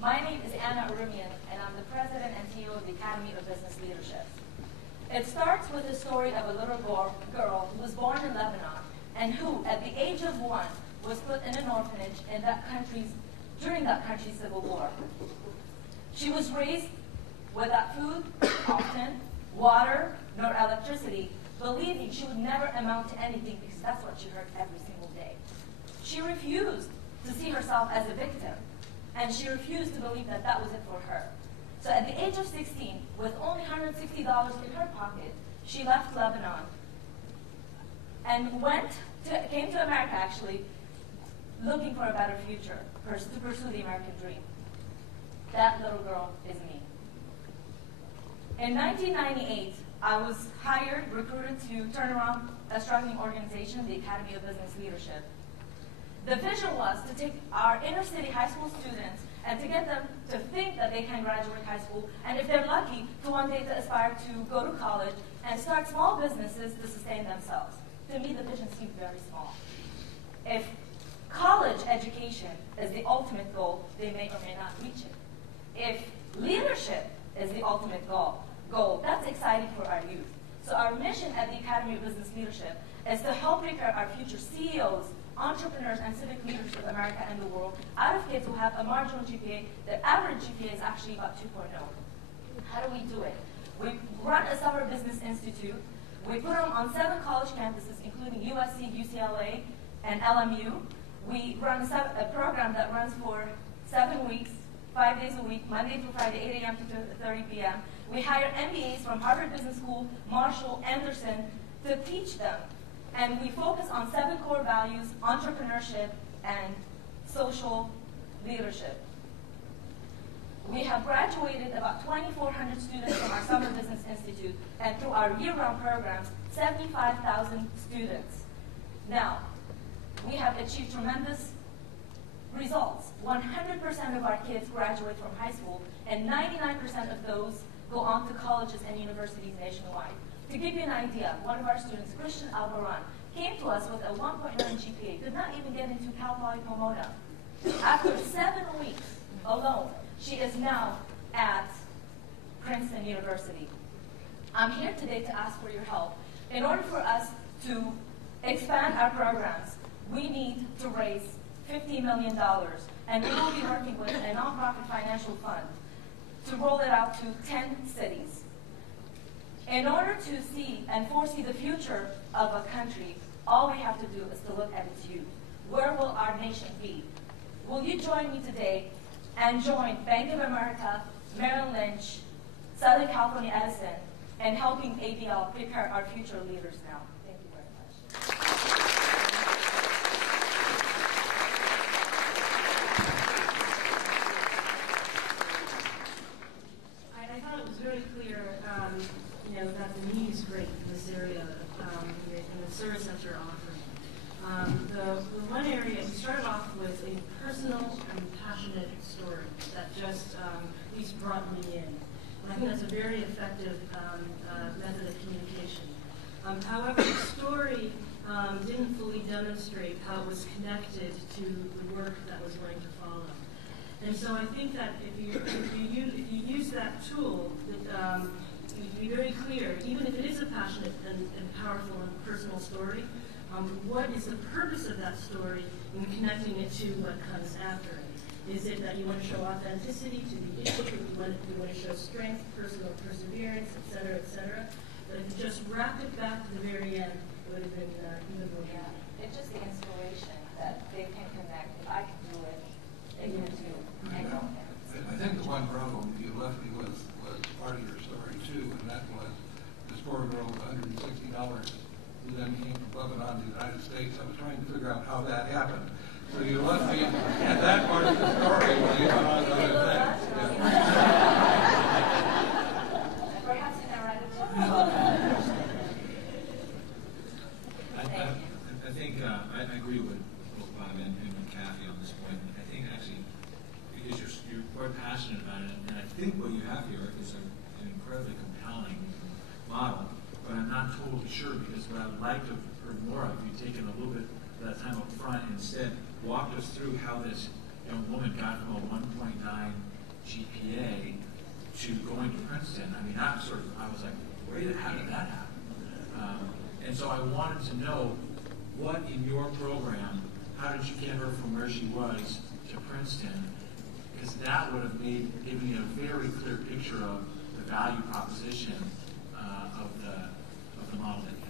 My name is Anna Arumian, and I'm the president and CEO of the Academy of Business Leadership. It starts with the story of a little girl who was born in Lebanon and who, at the age of 1, was put in an orphanage during that country's civil war. She was raised without food, often, water, nor electricity, believing she would never amount to anything because that's what she heard every single day. She refused to see herself as a victim, and she refused to believe that that was it for her. So at the age of 16, with only $160 in her pocket, she left Lebanon and came to America, actually, looking for a better future, to pursue the American dream. That little girl is me. In 1998, I was recruited to turn around a struggling organization, the Academy of Business Leadership. The vision was to take our inner city high school students and to get them to think that they can graduate high school, and if they're lucky, to one day to aspire to go to college and start small businesses to sustain themselves. To me, the vision seemed very small. If college education is the ultimate goal, they may or may not reach it. If leadership is the ultimate goal, that's exciting for our youth. So our mission at the Academy of Business Leadership is to help prepare our future CEOs, entrepreneurs, and civic leaders of America and the world out of kids who have a marginal GPA. Their average GPA is actually about 2.0. How do we do it? We run a summer business institute. We put them on 7 college campuses, including USC, UCLA, and LMU. We run a program that runs for 7 weeks, 5 days a week, Monday through Friday, 8 a.m. to 2:30 p.m. We hire MBAs from Harvard Business School, Marshall, Anderson, to teach them. And we focus on 7 core values: entrepreneurship and social leadership. We have graduated about 2,400 students from our Summer Business Institute, and through our year-round programs, 75,000 students. Now, we have achieved tremendous results. 100% of our kids graduate from high school, and 99% of those go on to colleges and universities nationwide. To give you an idea, one of our students, Christian Alvaran, came to us with a 1.9 GPA, could not even get into Cal Poly Pomona. After 7 weeks alone, she is now at Princeton University. I'm here today to ask for your help. In order for us to expand our programs, we need to raise $50 million, and we will be working with a nonprofit financial fund to roll it out to 10 cities. In order to see and foresee the future of a country, all we have to do is to look at its youth. Where will our nation be? Will you join me today and join Bank of America, Merrill Lynch, Southern California Edison, in helping ABL prepare our future leaders now? Thank you very much. I thought it was very clear, that the need is great in this area in the service that you're offering. The one area, we started off with a personal and passionate story that just at least brought me in. And I think that's a very effective method of communication. However, the story didn't fully demonstrate how it was connected to the work that was going to follow. And so I think that if you use that tool, that you be very clear, even if it is a passionate and powerful and personal story, what is the purpose of that story in connecting it to what comes after it? Is it that you want to show authenticity to the issue, you want to show strength, personal perseverance, et cetera, but if you just wrap it back to the very end, it would have been even more valuable. It's just the inspiration that they can connect. If I can do it, they can too. I think the one problem you left me with was part of your story too, and that was this poor girl with $160 who then came from Lebanon to the United States. I was trying to figure out how that happened. So you left me at that part of the story when you went on to other things. Perhaps you can write it down. I think I agree with both Bob and Kathy on this point. I think actually, because you're quite passionate about it, and I think what you have here is an incredibly compelling model, but I'm not totally sure, because what I would like to have heard more of, you've taken a little bit of that time up front and instead walked us through how this young woman got from a 1.9 GPA to going to Princeton. I mean, I was like, how did that happen? And so I wanted to know what in your program, how did you get her from where she was to Princeton? Because that would have given me a very clear picture of the value proposition of the model that you